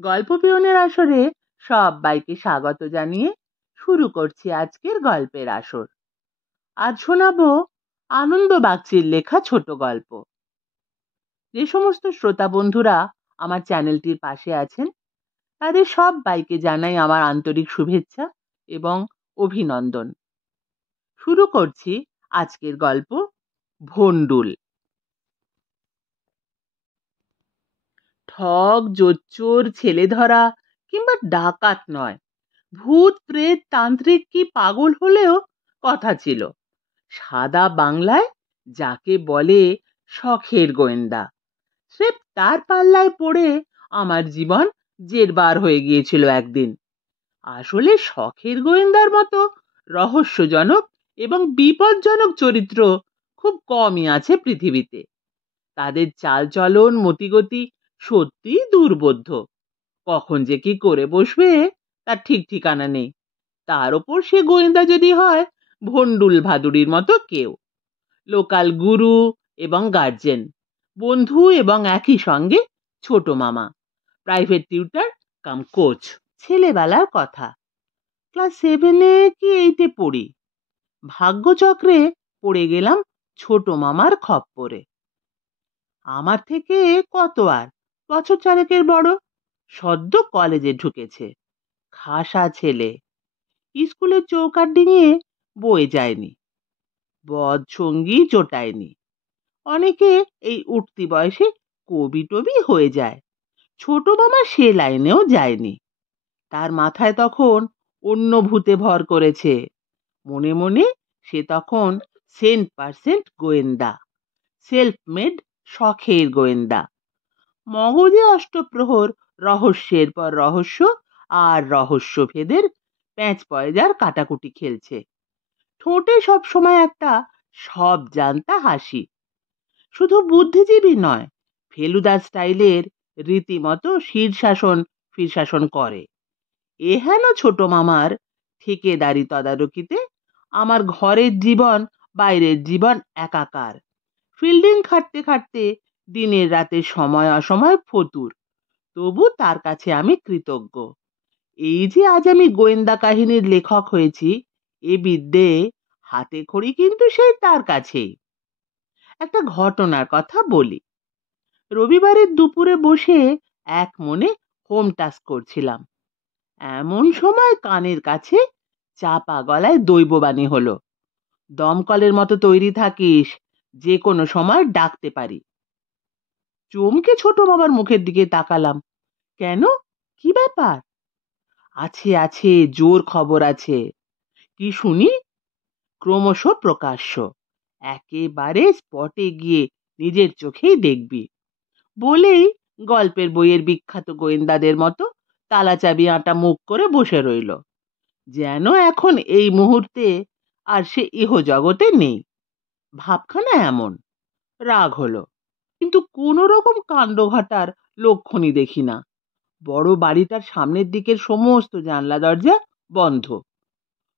গল্প পিয়নের আসরে সবাইকে স্বাগত জানিয়ে শুরু করছি আজকের গল্পের আসর। আজ শোনাবো আনন্দ বাগচির লেখা ছোট গল্প। যে সমস্ত শ্রোতা বন্ধুরা আমার চ্যানেলটির পাশে আছেন তাদের সবাইকে জানাই আমার আন্তরিক শুভেচ্ছা এবং অভিনন্দন। শুরু করছি আজকের গল্প ভন্ডুল। ঠগ জোচ্চোর ছেলে ধরা কিংবা ডাকাত নয়, ভূত প্রেত তান্ত্রিক কি পাগল হলেও কথা ছিল সাদা বাংলায় যাকে বলে শখের গোয়েন্দা। স্রেফ তার পাল্লায় পড়ে আমার জীবন জেরবার হয়ে গিয়েছিল একদিন। আসলে শখের গোয়েন্দার মতো রহস্যজনক এবং বিপজ্জনক চরিত্র খুব কমই আছে পৃথিবীতে। তাদের চালচলন মতিগতি সত্যি দুর্বোধ্য। কখন যে কি করে বসবে তার ঠিক ঠিকানা নেই। তার ওপর সে গোয়েন্দা যদি হয় ভন্ডুল ভাদুড়ির মতো কেউ, লোকাল গুরু এবং গার্জেন, বন্ধু এবং একই সঙ্গে ছোট মামা, প্রাইভেট টিউটার কাম কোচ। ছেলেবেলার কথা, ক্লাস 7-এ কি 8-এ পড়ি। ভাগ্যচক্রে পড়ে গেলাম ছোট মামার খপ্পরে। আমার থেকে কত আর বছর চারেকের বড়, সদ্য কলেজে ঢুকেছে, খাসা ছেলে, স্কুলের চৌকাঠ ডিঙিয়ে বয়ে যায়নি, বদ সঙ্গী জোটায়নি। অনেকে এই উঠতি বয়সে কবি টবি হয়ে যায়, ছোট মামা সে লাইনেও যায়নি। তার মাথায় তখন অন্য ভূতে ভর করেছে। মনে মনে সে তখন 100% গোয়েন্দা, সেলফ মেড শখের গোয়েন্দা। মগজে অষ্টপ্রহর রহস্যের পর রহস্য আর রহস্য ভেদের প্যাঁচ পয়জার কাটাকুটি খেলছে। ঠোঁটে সব সময় একটা সব জানতা হাসি। শুধু বুদ্ধিজীবী নয়, ফেলুদা স্টাইলের রীতিমতো শীর্ষাসন করে। এহেন ছোট মামার ঠিকেদারি তদারকিতে আমার ঘরের জীবন বাইরের জীবন একাকার। ফিল্ডিং খাটতে খাটতে দিনের রাতে সময় অসময় ফতুর, তবু তার কাছে আমি কৃতজ্ঞ। এই যে আজ আমি গোয়েন্দা কাহিনীর লেখক হয়েছি, এ বিদ্যে হাতে খড়ি কিন্তু সেই তার কাছেই। একটা ঘটনার কথা বলি। রবিবারের দুপুরে বসে এক মনে হোম টাস্ক করছিলাম, এমন সময় কানের কাছে চাপা গলায় দৈববাণী হলো, দমকলের মতো তৈরি থাকিস, যে কোনো সময় ডাকতে পারি। চমকে ছোট মামার মুখের দিকে তাকালাম। কেন, কি ব্যাপার? আছে আছে, জোর খবর আছে। কি শুনি? ক্রমশ প্রকাশ্য, একেবারে স্পটে গিয়ে নিজের চোখেই দেখবি বলেই গল্পের বইয়ের বিখ্যাত গোয়েন্দাদের মতো তালা চাবি আঁটা মুখ করে বসে রইল, যেন এখন এই মুহূর্তে আর সে ইহ জগতে নেই। ভাবখানা এমন। রাগ হলো, কিন্তু কোনো রকম কাণ্ড ঘটার লক্ষণই দেখি না। বড় বাড়িটার সামনের দিকের সমস্ত জানলা দরজা বন্ধ।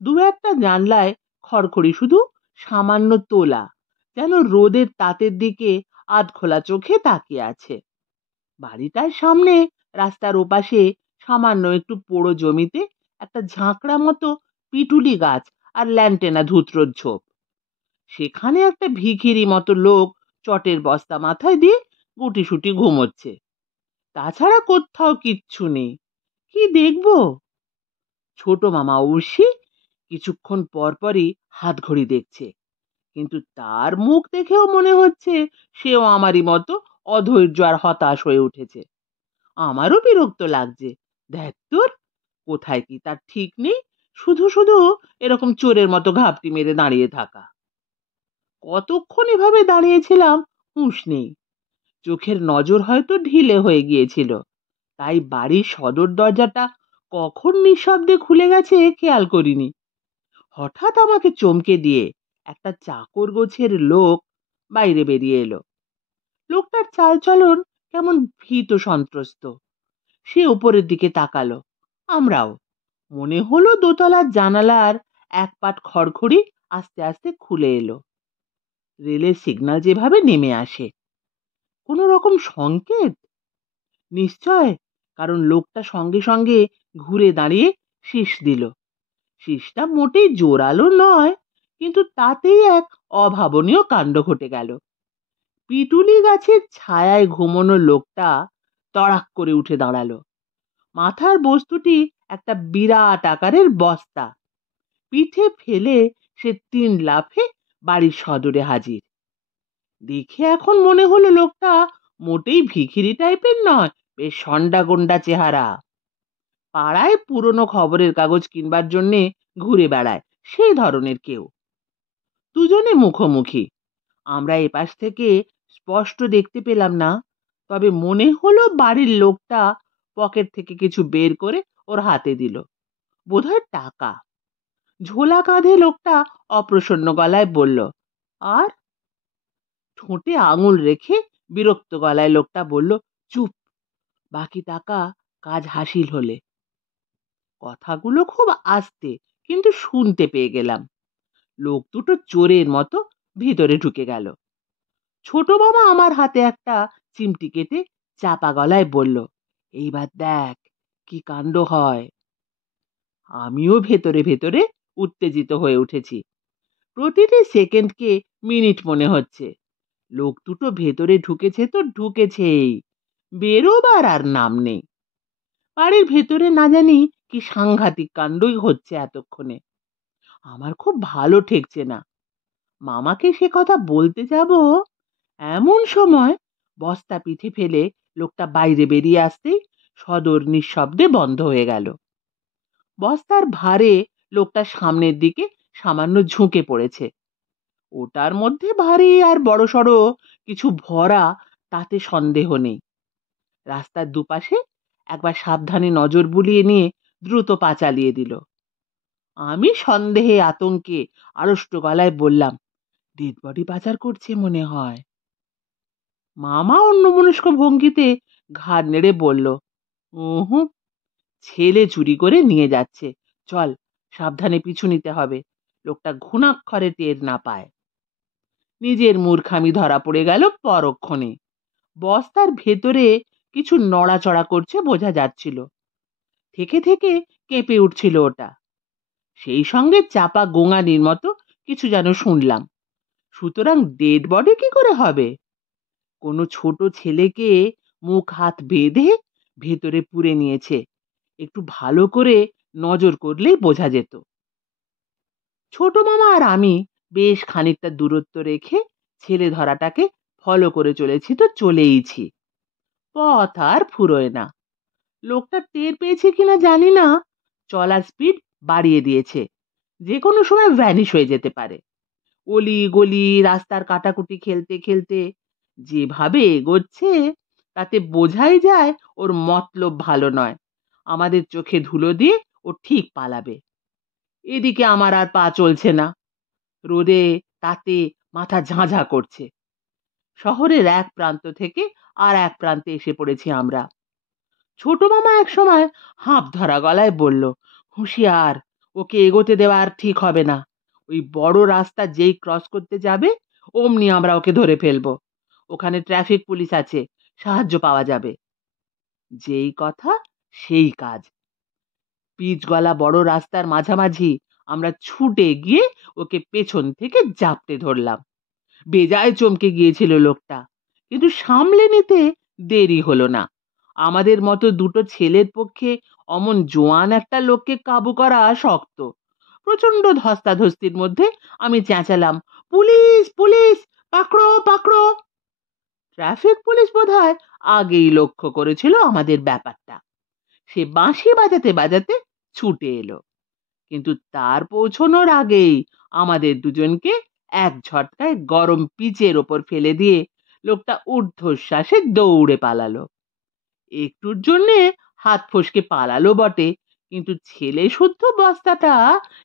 দু একটা জানলায় খড়খড়ি শুধু সামান্য তোলা, যেন রোদের তাতের দিকে আধ খোলা চোখে তাকিয়ে আছে। বাড়িটার সামনে রাস্তার ওপাশে সামান্য একটু পোড়ো জমিতে একটা ঝাঁকড়া মতো পিটুলি গাছ আর ল্যান্টেনা ধুত্রোর ঝোপ। সেখানে একটা ভিখিরি মতো লোক চটের বস্তা মাথায় দিয়ে গুটিসুটি ঘুমোচ্ছে। তাছাড়া কোথাও কিচ্ছু নেই। কি দেখবো? ছোট মামা অবশ্যই কিছুক্ষণ পর পরই হাত ঘড়ি দেখছে, কিন্তু তার মুখ দেখেও মনে হচ্ছে সেও আমারই মতো অধৈর্য আর হতাশ হয়ে উঠেছে। আমারও বিরক্ত লাগছে। ধ্যাত্তর, কোথায় কি তার ঠিক নেই, শুধু শুধু এরকম চোরের মতো ঘাপটি মেরে দাঁড়িয়ে থাকা। কতক্ষণ এভাবে দাঁড়িয়েছিলাম হুঁশ নেই। চোখের নজর হয়তো ঢিলে হয়ে গিয়েছিল, তাই বাড়ির সদর দরজাটা কখন নিঃশব্দে খুলে গেছে খেয়াল করিনি। হঠাৎ আমাকে চমকে দিয়ে একটা চাকর গোছের লোক বাইরে বেরিয়ে এলো। লোকটার চালচলন কেমন ভীত সন্ত্রস্ত। সে উপরের দিকে তাকালো, আমরাও। মনে হলো দোতলার জানালার এক পাট খড়খড়ি আস্তে আস্তে খুলে এলো। রেলের সিগন্যাল যেভাবে নেমে আসে, কোনো রকম সংকেত? নিশ্চয় কারণ লোকটা সঙ্গে সঙ্গে ঘুরে দাঁড়িয়ে শীষ দিল। শীষটা মোটেই জোরালো নয়, কিন্তু তাতেই এক অভাবনীয় কাণ্ড ঘটে গেল। পিটুলি গাছের ছায়ায় ঘুমোনো লোকটা তড়াক করে উঠে দাঁড়ালো। মাথার বস্তুটি একটা বিরাট আকারের বস্তা। পিঠে ফেলে সে 3 লাফে বাড়ির সদরে হাজির। দেখে এখন মনে হলো লোকটা মোটেই ভিখিরি টাইপের নয়, বেশ সন্ডা গন্ডা চেহারা। পাড়ায় পুরনো খবরের কাগজ কিনবার জন্যে ঘুরে বেড়ায় সেই ধরনের কেউ। দুজনে মুখোমুখি। আমরা এপাশ থেকে স্পষ্ট দেখতে পেলাম না, তবে মনে হলো বাড়ির লোকটা পকেট থেকে কিছু বের করে ওর হাতে দিল, বোধহয় টাকা। ঝোলা কাঁধে লোকটা অপ্রসন্ন গলায় বলল, আর? ঠোঁটে আঙুল রেখে বিরক্ত গলায় লোকটা বলল, চুপ, বাকি টাকা কাজ হাসিল হলে। কথাগুলো খুব আস্তে, কিন্তু শুনতে পেয়ে গেলাম। লোক দুটো চোরের মতো ভিতরে ঢুকে গেল। ছোট মামা আমার হাতে একটা চিমটি কেটে চাপা গলায় বলল, এইবার দেখ কি কাণ্ড হয়। আমিও ভেতরে ভেতরে উত্তেজিত হয়ে উঠেছি। প্রতিটি সেকেন্ডকে মিনিট মনে হচ্ছে। লোক দুটো ভেতরে ঢুকেছে তো ঢুকেছেই, বেরোবার আর নাম নেই। বাড়ির ভেতরে না জানি কি সাংঘাতিক কাণ্ডই হচ্ছে এতক্ষণে। আমার খুব ভালো ঠেকছে না। মামাকে সে কথা বলতে যাব, এমন সময় বস্তা পিঠে ফেলে লোকটা বাইরে বেরিয়ে আসতেই সদর নিঃশব্দে বন্ধ হয়ে গেল। বস্তার ভারে লোকটা সামনের দিকে সামান্য ঝুঁকে পড়েছে। ওটার মধ্যে ভারী আর বড়সড় কিছু ভরা, তাতে সন্দেহ নেই। রাস্তার দুপাশে একবার সাবধানে নজর বুলিয়ে নিয়ে দ্রুত পা চালিয়ে দিল। আমি সন্দেহে আতঙ্কে আড়ষ্ট গলায় বললাম, ডেড বডি পাচার করছে মনে হয়। মামা অন্যমনস্ক ভঙ্গিতে ঘাড় নেড়ে বলল, উহু, ছেলে চুরি করে নিয়ে যাচ্ছে, চল সাবধানে পিছু নিতে হবে, লোকটা ঘুণাক্ষরে টের না পায়। নিজের মূর্খামি ধরা পড়ে গেল পরক্ষণে। বস্তার ভেতরে কিছু নড়াচড়া করছে বোঝা যাচ্ছিল। থেকে থেকে কেঁপে উঠছিল ওটা। সেই সঙ্গে চাপা গোঙানির মতো কিছু যেন শুনলাম। সুতরাং ডেড বডি কি করে হবে? কোনো ছোট ছেলেকে মুখ হাত বেঁধে ভেতরে পুরে নিয়েছে। একটু ভালো করে নজর করলেই বোঝা যেত। ছোট মামা আর আমি বেশ খানিকটা দূরত্ব রেখে ছেলে ধরাটাকে ফলো করে চলেছি তো চলেইছি। পথ আর ফুরোয় না। লোকটা টের পেয়েছে কিনা জানি না, চলার স্পিড বাড়িয়ে দিয়েছে। যে কোনো সময় ভ্যানিশ হয়ে যেতে পারে। অলি গলি রাস্তার কাটাকুটি খেলতে খেলতে যেভাবে এগোচ্ছে, তাতে বোঝাই যায় ওর মতলব ভালো নয়। আমাদের চোখে ধুলো দিয়ে ও ঠিক পালাবে। এদিকে আমার আর পা চলছে না। রোদে তাতে মাথা ঝাঁঝা করছে। শহরের এক প্রান্ত থেকে আর এক প্রান্তে এসে পড়েছি আমরা। ছোট মামা এক সময় হাঁপ ধরা গলায় বলল, হুঁশিয়ার, ওকে এগোতে দেওয়া আর ঠিক হবে না। ওই বড় রাস্তা যেই ক্রস করতে যাবে, অমনি আমরা ওকে ধরে ফেলবো। ওখানে ট্রাফিক পুলিশ আছে, সাহায্য পাওয়া যাবে। যেই কথা সেই কাজ। পিচ গলা বড় রাস্তার মাঝামাঝি আমরা ছুটে গিয়ে ওকে পেছন থেকে জাপটে ধরলাম। বেজায় চমকে গিয়েছিল লোকটা, কিন্তু সামলে নিতে দেরি হলো না। আমাদের মতো দুটো ছেলের পক্ষে অমন জোয়ান একটা লোককে কাবু করা শক্ত। প্রচন্ড ধস্তাধস্তির মধ্যে আমি চেঁচালাম, পুলিশ পুলিশ, পাকড়ো পাকড়ো। ট্রাফিক পুলিশ বোধহয় আগেই লক্ষ্য করেছিল আমাদের ব্যাপারটা। সে বাঁশি বাজাতে বাজাতে ছুটে এলো, কিন্তু তার পৌঁছনোর আগেই আমাদের দুজনকে এক ঝটকায় গরম পিচের ওপর ফেলে দিয়ে লোকটা ঊর্ধ্বশ্বাসে দৌড়ে পালালো। একটুর জন্যে হাত ফসকে পালালো বটে, কিন্তু ছেলে শুদ্ধ বস্তাটা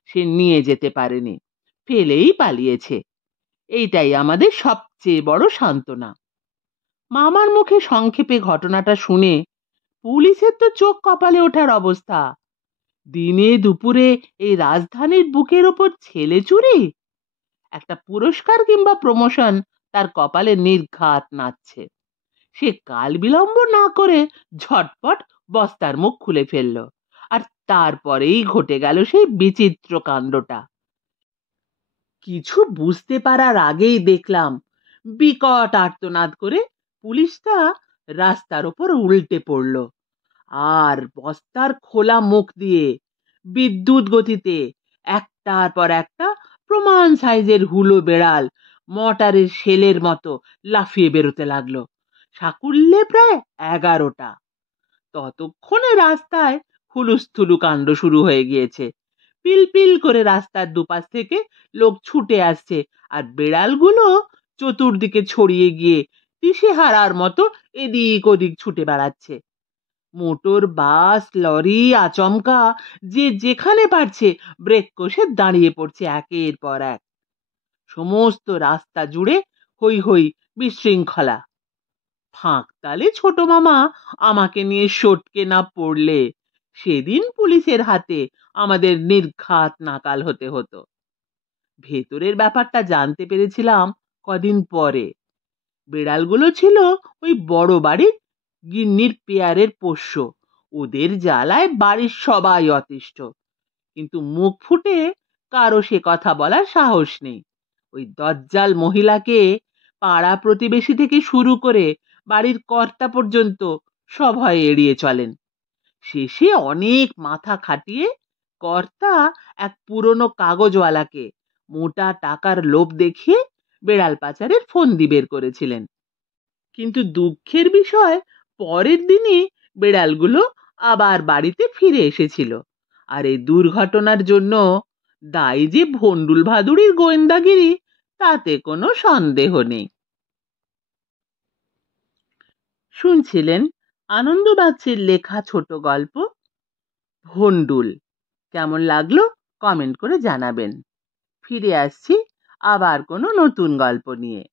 সে নিয়ে যেতে পারেনি, ফেলেই পালিয়েছে। এইটাই আমাদের সবচেয়ে বড় সান্ত্বনা। মামার মুখে সংক্ষেপে ঘটনাটা শুনে পুলিশের তো চোখ কপালে ওঠার অবস্থা। দিনে দুপুরে এই রাজধানীর বুকের ওপর ছেলে চুরি! একটা পুরস্কার কিংবা প্রমোশন তার কপালে নির্ঘাত নাচছে। সে কাল বিলম্ব না করে ঝটপট বস্তার মুখ খুলে ফেলল। আর তারপরেই ঘটে গেল সেই বিচিত্র কাণ্ডটা। কিছু বুঝতে পারার আগেই দেখলাম বিকট আর্তনাদ করে পুলিশটা রাস্তার ওপর উল্টে পড়ল, আর বস্তার খোলা মুখ দিয়ে বিদ্যুৎ গতিতে একটার পর একটা প্রমাণ সাইজের হুলো বেড়াল মটারের শেলের মতো লাফিয়ে বেরোতে লাগলো, সাকুল্যে প্রায় 11টা। ততক্ষণে রাস্তায় হুলুস্থুলু কাণ্ড শুরু হয়ে গিয়েছে। পিলপিল করে রাস্তার দুপাশ থেকে লোক ছুটে আসছে, আর বেড়ালগুলো চতুর্দিকে ছড়িয়ে গিয়ে দিশেহারার মতো এদিক ওদিক ছুটে বেড়াচ্ছে। মোটর, বাস, লরি আচমকা যে যেখানে পারছে ব্রেক কষে দাঁড়িয়ে পড়ছে একের পর এক। সমস্ত রাস্তা জুড়ে হই হই, বিশৃঙ্খলা। ফাঁক তালে ছোট মামা আমাকে নিয়ে সটকে না পড়লে সেদিন পুলিশের হাতে আমাদের নির্ঘাত নাকাল হতে হতো। ভেতরের ব্যাপারটা জানতে পেরেছিলাম কদিন পরে। বিড়ালগুলো ছিল ওই বড় বাড়ির গিন্নির পেয়ারের পোষ্য। ওদের জ্বালায় বাড়ির সবাই অতিষ্ঠ, কিন্তু মুখ ফুটে কারো সে কথা বলার সাহস নেই। ওই দজ্জাল মহিলাকে পাড়া প্রতিবেশী থেকে শুরু করে বাড়ির কর্তা পর্যন্ত সবাই এড়িয়ে চলেন। শেষে অনেক মাথা খাটিয়ে কর্তা এক পুরনো কাগজওয়ালাকে মোটা টাকার লোভ দেখিয়ে বেড়াল পাচারের ফন্দি বের করেছিলেন। কিন্তু দুঃখের বিষয়, পরের দিনই বেড়ালগুলো আবার বাড়িতে ফিরে এসেছিল। আর এই দুর্ঘটনার জন্য দায়ী যে ভন্ডুল ভাদুড়ির গোয়েন্দাগিরি, তাতে কোনো সন্দেহ নেই। শুনছিলেন আনন্দ বাগচির লেখা ছোট গল্প ভন্ডুল। কেমন লাগলো কমেন্ট করে জানাবেন। ফিরে আসছি আবার কোনো নতুন গল্প নিয়ে।